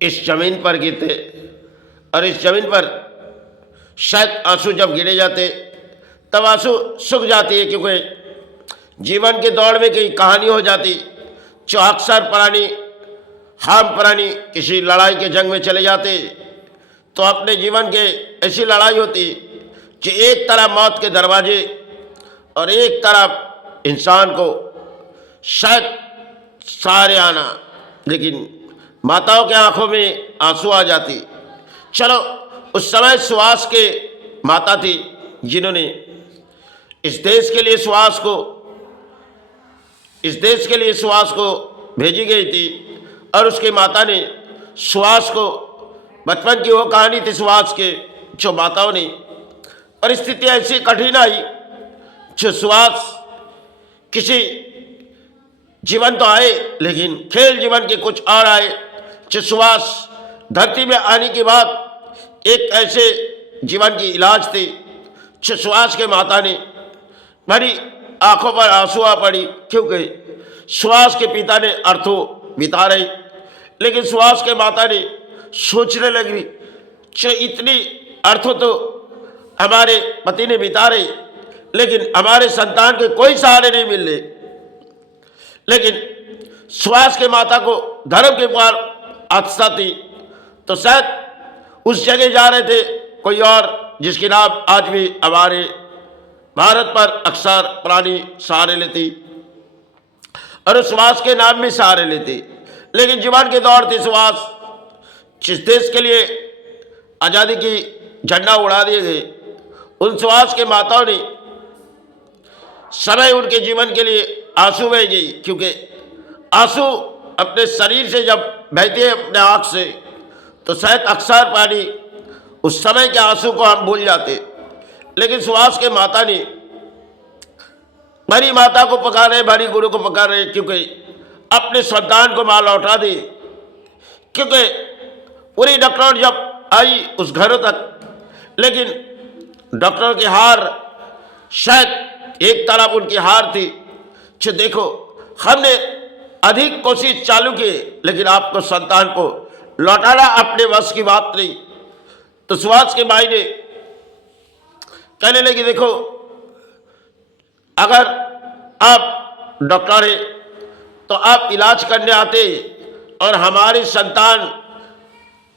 इस ज़मीन पर गिरते और इस ज़मीन पर शायद आंसू जब गिरे जाते तब आंसू सूख जाती है, क्योंकि जीवन की दौड़ में कई कहानी हो जाती जो अक्सर पुरानी हम पुरानी किसी लड़ाई के जंग में चले जाते तो अपने जीवन के ऐसी लड़ाई होती कि एक तरफ मौत के दरवाजे और एक तरफ इंसान को शायद सहारे आना, लेकिन माताओं के आंखों में आंसू आ जाती। चलो, उस समय सुहास के माता थी जिन्होंने इस देश के लिए सुहास को भेजी गई थी, और उसकी माता ने सुहास को, बचपन की वो कहानी थी सुहास के, जो माताओं ने परिस्थिति ऐसी कठिन आई जो सुहास किसी जीवन तो आए लेकिन खेल जीवन के कुछ और आए, जो सुहास धरती में आने के बाद एक ऐसे जीवन की इलाज थी जो सुहास के माता ने मेरी आंखों पर आंसू आ पड़ी, क्योंकि सुहास के पिता ने अर्थों बिता रही, लेकिन सुहास के माता ने सोचने लगी जो इतनी अर्थों तो हमारे पति ने बिता रही, लेकिन हमारे संतान के कोई सहारे नहीं मिल रहे। लेकिन सुहास के माता को धर्म के ऊपर आस्था थी, तो शायद उस जगह जा रहे थे कोई और, जिसकी नाम आज भी हमारे भारत पर अक्सर पुरानी सहारे लेती और उस सुहास के नाम में सहारे लेती। लेकिन जीवन की दौड़ थी, सुहास जिस देश के लिए आज़ादी की झंडा उड़ा दिए गए, उन सुहास के माताओं ने समय उनके जीवन के लिए आंसू बह गई, क्योंकि आंसू अपने शरीर से जब बहते हैं अपने आँख से तो शायद अक्सर पानी उस समय के आंसू को हम भूल जाते। लेकिन सुहास के माता ने भरी माता को पुकारे, भरी गुरु को पुकारे, क्योंकि अपने संतान को मां लौटा दी, क्योंकि पूरी डॉक्टर जब आई उस घरों तक, लेकिन डॉक्टर की हार, शायद एक तरफ उनकी हार थी जो देखो हमने अधिक कोशिश चालू की लेकिन आपको संतान को लौटाना अपने वश की बात नहीं। तो सुहास के भाई ने कहने लगी, देखो अगर आप डॉक्टर हैं तो आप इलाज करने आते, और हमारे संतान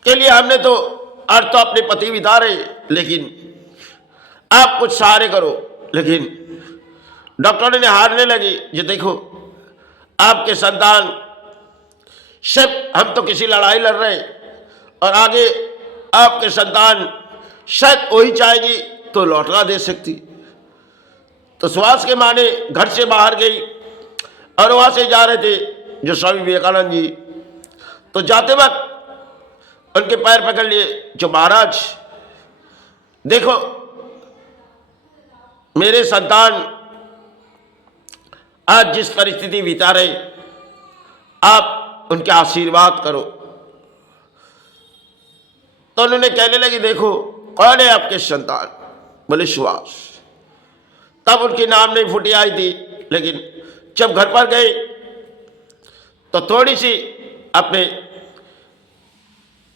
के लिए हमने तो अर्थ तो अपने पति बिता रहे, लेकिन आप कुछ सहारे करो। लेकिन डॉक्टर ने हारने लगी, ये देखो आपके संतान, सिर्फ हम तो किसी लड़ाई लड़ रहे और आगे आपके संतान शायद वही चाहेगी तो लौटना दे सकती। तो सुहास के माँ ने घर से बाहर गई और वहाँ से जा रहे थे जो स्वामी विवेकानंद जी, तो जाते वक्त उनके पैर पकड़ लिए, जो महाराज देखो मेरे संतान आज जिस परिस्थिति बिता रहे, आप उनके आशीर्वाद करो। तो उन्होंने कहने लगी, देखो कौन है आपके संतान? बोले सुहास। तब उनकी नाम नहीं फूटी आई थी, लेकिन जब घर पर गए तो थोड़ी सी अपने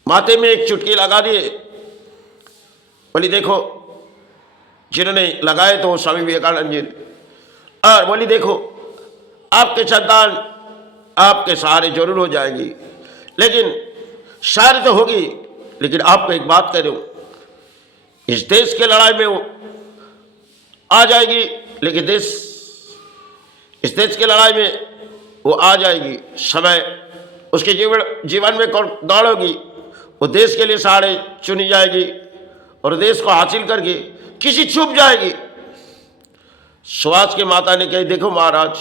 माथे में एक चुटकी लगा दिए। बोली देखो, जिन्होंने लगाए तो स्वामी विवेकानंद जी ने, और बोली देखो आपके संतान आपके सहारे जरूर हो जाएगी, लेकिन सहारे तो होगी, लेकिन आपको एक बात कह रही हूं, इस देश के लड़ाई में वो आ जाएगी, लेकिन इस देश के लड़ाई में वो आ जाएगी, समय उसके जीवन में दौड़ होगी, वो देश के लिए सहारे चुनी जाएगी और देश को हासिल करके किसी छुप जाएगी। सुहास के माता ने कही, देखो महाराज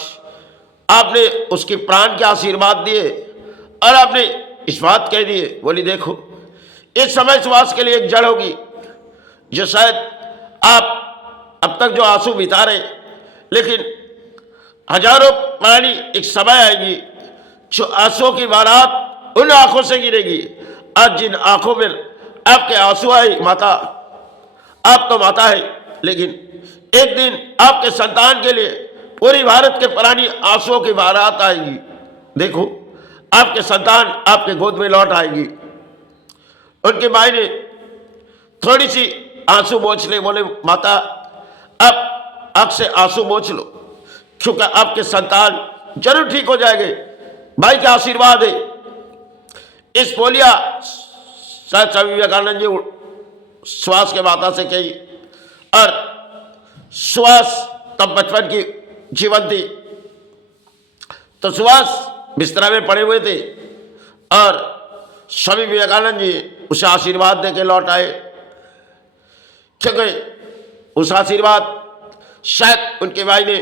आपने उसके प्राण के आशीर्वाद दिए और आपने इस बात कह दिए। बोली देखो इस समय सुहास के लिए एक जड़ होगी, जो शायद आप अब तक जो आंसू बिता रहे, लेकिन हजारों प्राणी एक समय आएगी जो आंसू की बारात उन आंखों से गिरेगी। आज जिन आंखों में आपके आंसू आए माता, आप तो माता है, लेकिन एक दिन आपके संतान के लिए पूरी भारत के प्राणी आंसुओं की बारात आएगी। देखो आपके संतान आपके गोद में लौट आएगी। उनके भाई ने थोड़ी सी आंसू पोंछ ले, बोले माता अब आंख से आंसू पोंछ लो, क्योंकि आपके संतान जरूर ठीक हो जाएंगे, भाई का आशीर्वाद है। इस बोलिया शायद स्वामी विवेकानंद जी सुहास के माता से कही, और सुहास तब बचपन की जीवन थी, तो सुहास बिस्तरा में पड़े हुए थे और स्वामी विवेकानंद जी उसे आशीर्वाद देके लौट आए, क्योंकि उस आशीर्वाद शायद उनके भाई ने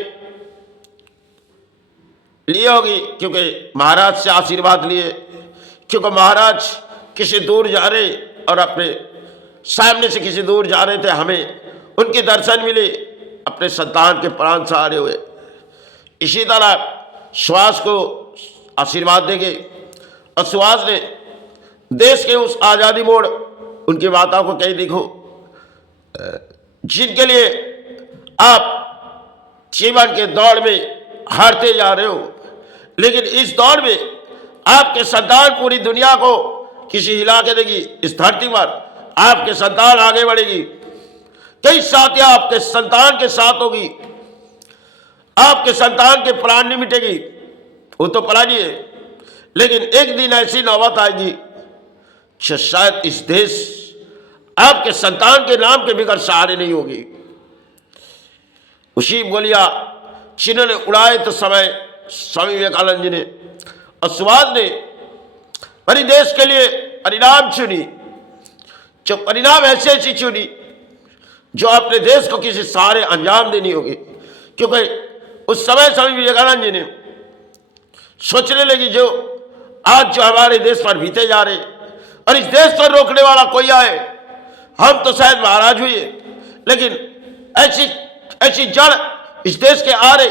लिए होगी, क्योंकि महाराज से आशीर्वाद लिए, क्योंकि महाराज किसी दूर जा रहे और अपने सामने से किसी दूर जा रहे थे, हमें उनके दर्शन मिले अपने संतान के प्राण सहारे हुए। इसी तरह सुहास को आशीर्वाद देंगे, और सुहास ने देश के उस आज़ादी मोड़ उनकी माताओं को कही, देखो जिनके लिए आप जीवन के दौड़ में हारते जा रहे हो, लेकिन इस दौड़ में आपके संतान पूरी दुनिया को किसी हिला के देगी, इस धरती पर आपके संतान आगे बढ़ेगी, कई साथियां आपके संतान के साथ होगी, आपके संतान के प्राण नहीं मिटेगी, वो तो पराजी है, लेकिन एक दिन ऐसी नौबत आएगी कि शायद इस देश आपके संतान के नाम के बिगड़ सहारे नहीं होगी। उसी गोलियां जिन्होंने उड़ाए तो समय स्वामी विवेकानंद जी ने और सुहास ने अपने देश के लिए परिणाम चुनी, जो परिणाम ऐसे ऐसी चुनी जो अपने देश को किसी सहारे अंजाम देनी होगी, क्योंकि उस समय स्वामी विवेकानंद जी ने सोचने लगी जो आज जो हमारे देश पर बीते जा रहे और इस देश पर रोकने वाला कोई आए, हम तो शायद महाराज हुए, लेकिन ऐसी ऐसी जड़ इस देश के आ रहे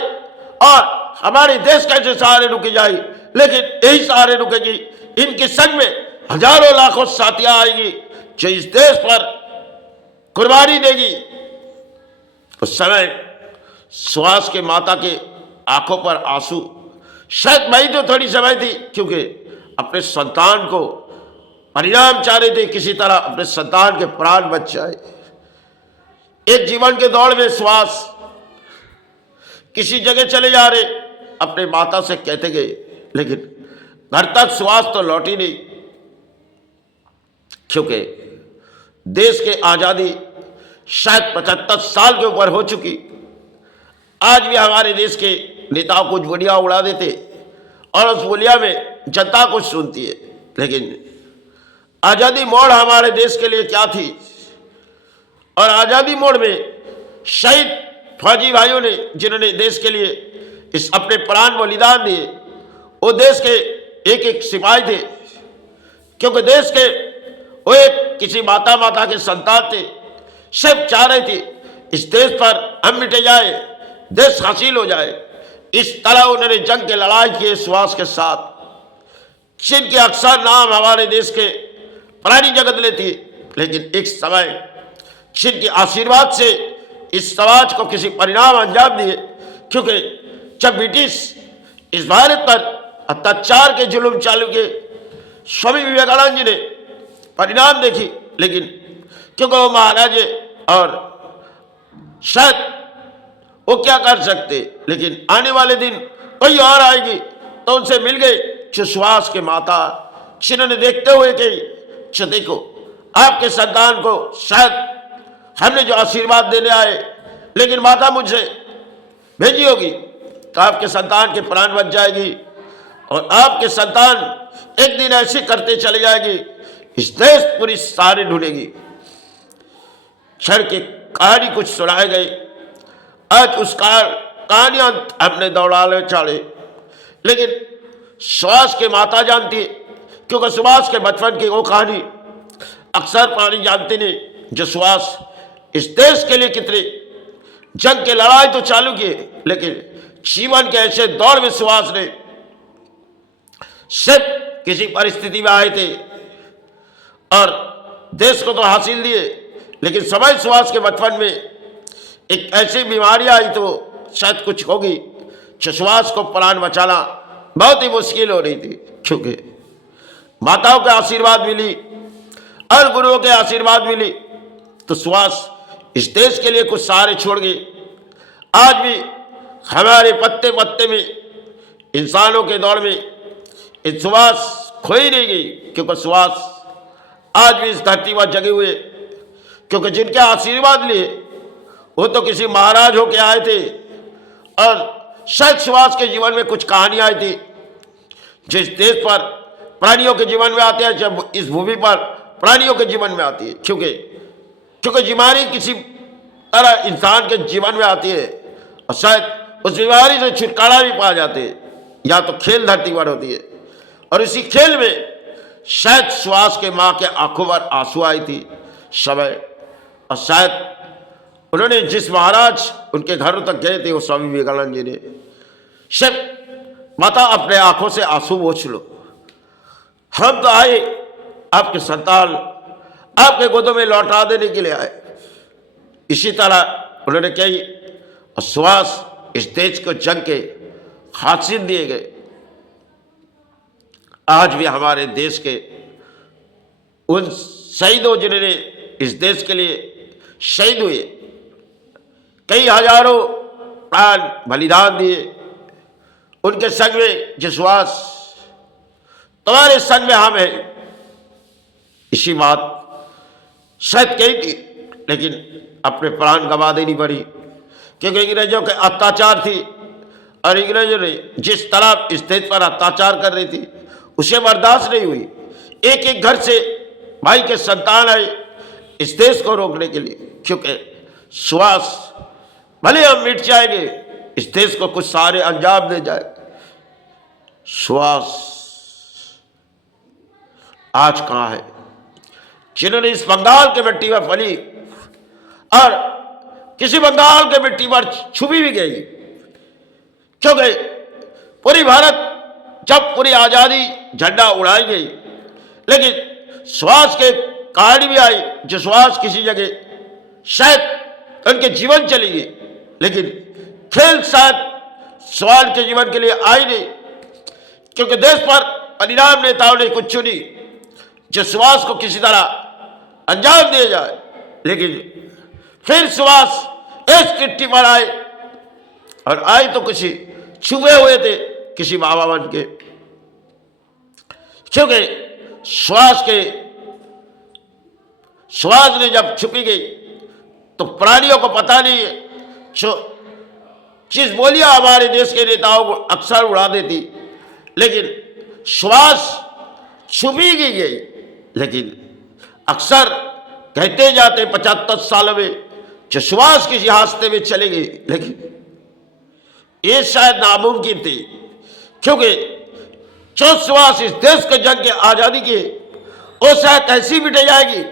और हमारे देश कैसे सहारे रुके जाए, लेकिन यही सहारे रुकेगी, इनके संग में हजारों लाखों साथियां आएगी जो इस देश पर कुर्बानी देगी। उस समय सुहास के माता के आंखों पर आंसू, शायद मैं तो थोड़ी समय थी, क्योंकि अपने संतान को परिणाम चाह रहे थे, किसी तरह अपने संतान के प्राण बच जाए। एक जीवन के दौड़ में सुहास किसी जगह चले जा रहे, अपने माता से कहते गए, लेकिन घर तक सुहास तो लौटी नहीं, क्योंकि देश के आज़ादी शायद 75 साल के ऊपर हो चुकी। आज भी हमारे देश के नेताओं कुछ बोलियां उड़ा देते और उस बोलिया में जनता कुछ सुनती है, लेकिन आज़ादी मोड़ हमारे देश के लिए क्या थी, और आज़ादी मोड़ में शहीद फौजी भाइयों ने जिन्होंने देश के लिए इस अपने प्राण बलिदान दिए, वो देश के एक एक सिपाही थे, क्योंकि देश के वो एक किसी माता के संतान थे, सब चाह रहे थे इस देश पर हम मिटे जाए, देश हासिल हो जाए। इस तरह उन्होंने जंग के लड़ाई किए सुहास के साथ, जिनके अक्सर नाम हमारे देश के पुरानी जगत लेती, लेकिन एक समय जिनके आशीर्वाद से इस समाज को किसी परिणाम अंजाम दिए, क्योंकि जब ब्रिटिश इस भारत पर अत्याचार के जुल्म चालू किए, स्वामी विवेकानंद जी ने परिणाम देखी, लेकिन क्योंकि वो महाराज और शायद वो क्या कर सकते, लेकिन आने वाले दिन कोई और आएगी तो उनसे मिल गए जो सुहास के माता, जिन्होंने देखते हुए कि देखो आपके संतान को शायद हमने जो आशीर्वाद देने आए, लेकिन माता मुझसे भेजी होगी तो आपके संतान के प्राण बच जाएगी, और आपके संतान एक दिन ऐसे करते चले जाएगी, इस देश पूरी सारी ढूंढेगी। क्षण की कहानी कुछ सुनाए गए, आज उस कहानियां हमने दौड़ाले चाले, लेकिन सुहास के माता जानती है, क्योंकि सुहास के बचपन की वो कहानी अक्सर प्राणी जानते नहीं, जो सुहास इस देश के लिए कितने जंग के लड़ाई तो चालू किए, लेकिन जीवन के ऐसे दौर में सुहास ने सिर्फ किसी परिस्थिति में आए थे और देश को तो हासिल दिए, लेकिन समय सुहास के बचपन में एक ऐसी बीमारी आई तो शायद कुछ होगी, सुहास को प्राण बचाना बहुत ही मुश्किल हो रही थी, क्योंकि माताओं का आशीर्वाद मिली और गुरुओं के आशीर्वाद मिली तो सुहास इस देश के लिए कुछ सहारे छोड़ गए। आज भी हमारे पत्ते पत्ते में, इंसानों के दौर में इस सुहास खोई नहीं गई, क्योंकि सुहास आज भी इस धरती पर जगे हुए, क्योंकि जिनके आशीर्वाद लिए वो तो किसी महाराज होके आए थे। और शायद सुहास के जीवन में कुछ कहानियां आई थी जिस देश पर प्राणियों के जीवन में आते हैं, जब इस भूमि पर प्राणियों के जीवन में आती है, क्योंकि बीमारी किसी तरह इंसान के जीवन में आती है और शायद उस बीमारी से छुटकारा भी पा जाते हैं, या तो खेल धरती पर होती है। और इसी खेल में शायद सुहास के माँ के आंखों पर आंसू आई थी समय, और शायद उन्होंने जिस महाराज उनके घरों तक गए थे वो स्वामी विवेकानंद जी ने, शायद माता अपने आंखों से आंसू पोंछ लो, हम तो आए आपके संतान आपके गोदों में लौटा देने के लिए आए। इसी तरह उन्होंने कही, और सुहास इस देश को जंग के हासिल दिए गए। आज भी हमारे देश के उन शहीदों जिन्होंने इस देश के लिए शहीद हुए, कई हजारों प्राण बलिदान दिए, उनके संग में जो सुहास तुम्हारे संग में हम हैं, इसी बात शायद कही थी, लेकिन अपने प्राण गंवा देनी पड़ी, क्योंकि अंग्रेजों के अत्याचार थी और अंग्रेजों ने जिस तरह इस देश पर अत्याचार कर रही थी उसे बर्दाश्त नहीं हुई। एक एक घर से भाई के संतान आए इस देश को रोकने के लिए, क्योंकि सुहास भले हम मिट जाएंगे, इस देश को कुछ सारे अंजाम दे जाए। सुहास आज कहाँ है, जिन्होंने इस बंगाल के मिट्टी पर फली और किसी बंगाल के मिट्टी पर छुपी भी गई, क्योंकि पूरी भारत जब पूरी आज़ादी झंडा उड़ाई गई, लेकिन सुहास के कहानी भी आई जो सुहास किसी जगह शायद उनके जीवन चली गई, लेकिन खेल शायद सुहास के जीवन के लिए आई नहीं, क्योंकि देश पर परिणाम नेताओं ने कुछ चुनी जो सुहास को किसी तरह अंजाम दिया जाए। लेकिन फिर सुहास इस चिट्ठी पर आए, और आए तो किसी छुपे हुए थे, किसी बाबा बन के, क्योंकि सुहास ने जब छुपी गई तो प्राणियों को पता नहीं है, चीज बोलियां हमारे देश के नेताओं को अक्सर उड़ा देती, लेकिन सुहास छुपी गई, लेकिन अक्सर कहते जाते 75 सालों में जो सुहास किसी हादसे में चले गई, लेकिन ये शायद नामुमकिन थी, क्योंकि जो सुहास इस देश को जंग के आजादी की वो शायद ऐसी मिट जाएगी,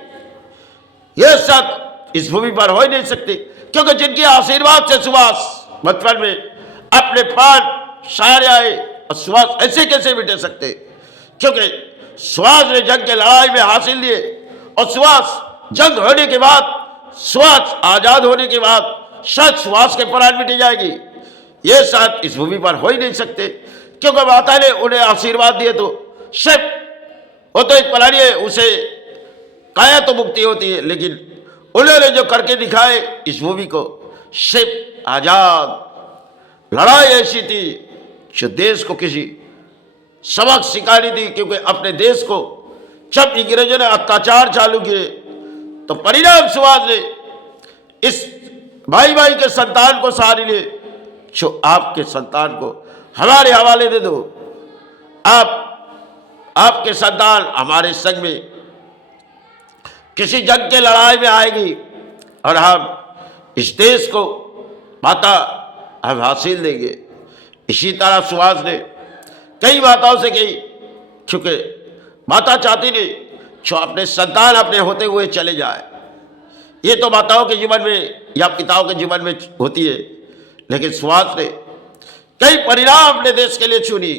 यह शायद इस भूमि पर हो ही नहीं सकती, क्योंकि जिनके आशीर्वाद से सुहास बचपन में अपने प्राण सहारे आए, और सुहास ऐसे कैसे मिटे सकते, क्योंकि सुहास ने जंग के लड़ाई में हासिल दिए, और सुहास जंग होने के बाद, सुहास आजाद होने के बाद शायद सुहास के प्राण मिट जाएगी, ये शायद इस भूमि पर हो ही नहीं सकते, क्योंकि माता ने उन्हें आशीर्वाद दिए तो शायद वो तो एक प्राणी है, उसे काया तो मुक्ति होती है, लेकिन उन्होंने जो करके दिखाए इस भूमि को, सिर्फ आजाद लड़ाई ऐसी थी जो देश को किसी सबक सिखानी थी, क्योंकि अपने देश को जब अंग्रेजों ने अत्याचार चालू किए तो परिणाम सुहास ने इस भाई भाई के संतान को सहारे लिए, जो आपके संतान को हमारे हवाले दे दो, आपके संतान हमारे संग में किसी जंग के लड़ाई में आएगी और हम इस देश को माता हम हासिल देंगे। इसी तरह सुहास ने कई माताओं से कही, क्योंकि माता चाहती नहीं जो अपने संतान अपने होते हुए चले जाए, ये तो माताओं के जीवन में या पिताओं के जीवन में होती है, लेकिन सुहास ने कई परिणाम अपने देश के लिए चुनी,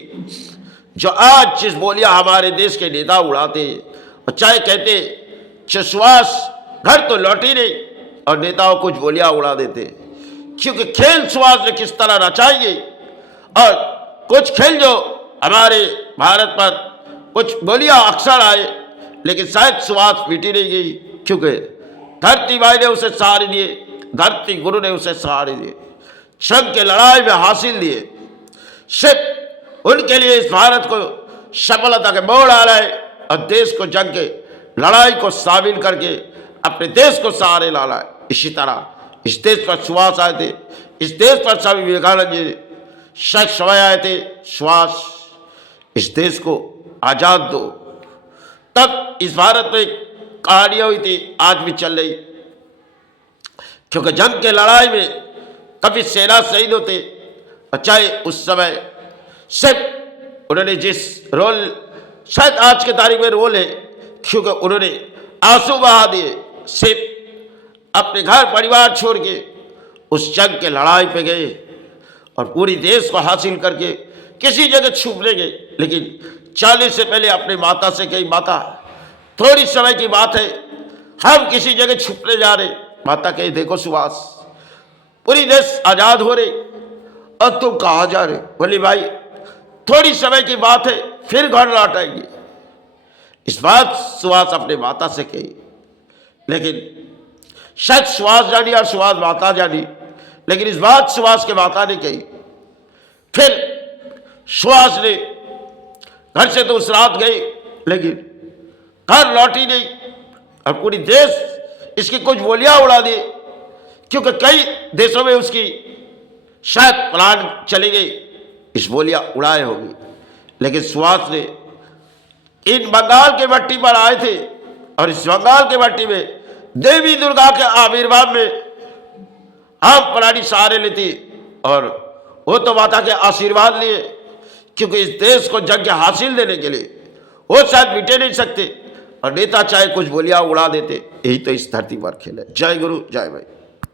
जो आज जिस बोलियां हमारे देश के नेता उड़ाते और चाहे कहते जो सुहास घर तो लौटी नहीं, और नेताओं कुछ बोलियां उड़ा देते, क्योंकि खेल सुहास ने किस तरह रचाई गई, और कुछ खेल जो हमारे भारत पर कुछ बोलियां अक्सर आए, लेकिन शायद सुहास मिटी नहीं गई, क्योंकि धरती माई ने उसे सहारे दिए, धरती गुरु ने उसे सहारे दिए, जंग के लड़ाई में हासिल दिए। सिर्फ उनके लिए इस भारत को सफलता के मोड़ आ रहा है और देश को जंग के लड़ाई को शामिल करके अपने देश को सहारे लाना है। इसी तरह इस देश पर सुहास आए थे, इस देश पर स्वामी विवेकानंद जी शायद समय आए थे, सुहास इस देश को आजाद दो। तब इस भारत में कहानियां हुई थी, आज भी चल रही, क्योंकि जंग के लड़ाई में कभी सेना शहीद होते, और चाहे उस समय सिर्फ उन्होंने जिस रोल शायद आज के तारीख में रोल है, क्योंकि उन्होंने आंसू बहा दिए, सिर्फ अपने घर परिवार छोड़ के उस जंग के लड़ाई पे गए और पूरी देश को हासिल करके किसी जगह छुपने गए। लेकिन 40 से पहले अपनी माता से कही, माता थोड़ी समय की बात है, हम किसी जगह छुपने जा रहे। माता कही, देखो सुहास, पूरी देश आजाद हो रही और तुम कहाँ जा रहे? बोली, भाई थोड़ी समय की बात है, फिर घर लौट आएंगे। इस बात सुहास अपने माता से कही, लेकिन शायद सुहास जानी और सुहास माता जानी, लेकिन इस बात सुहास के माता ने कही। फिर सुहास ने घर से तो उस रात गई, लेकिन घर लौटी नहीं और पूरी देश इसकी कुछ बोलियां उड़ा दी, क्योंकि कई देशों में उसकी शायद प्राण चली गई, इस बोलियां उड़ाए होगी। लेकिन सुहास ने इन बंगाल के मट्टी पर आए थे और इस बंगाल के मट्टी में देवी दुर्गा के आविर्भाव में हम प्राणी सहारे लेती और वो तो माता के आशीर्वाद लिए, क्योंकि इस देश को यज्ञ हासिल देने के लिए वो शायद मिटे नहीं सकते और नेता चाहे कुछ बोलियां उड़ा देते। यही तो इस धरती पर खेल है। जय गुरु, जय भाई।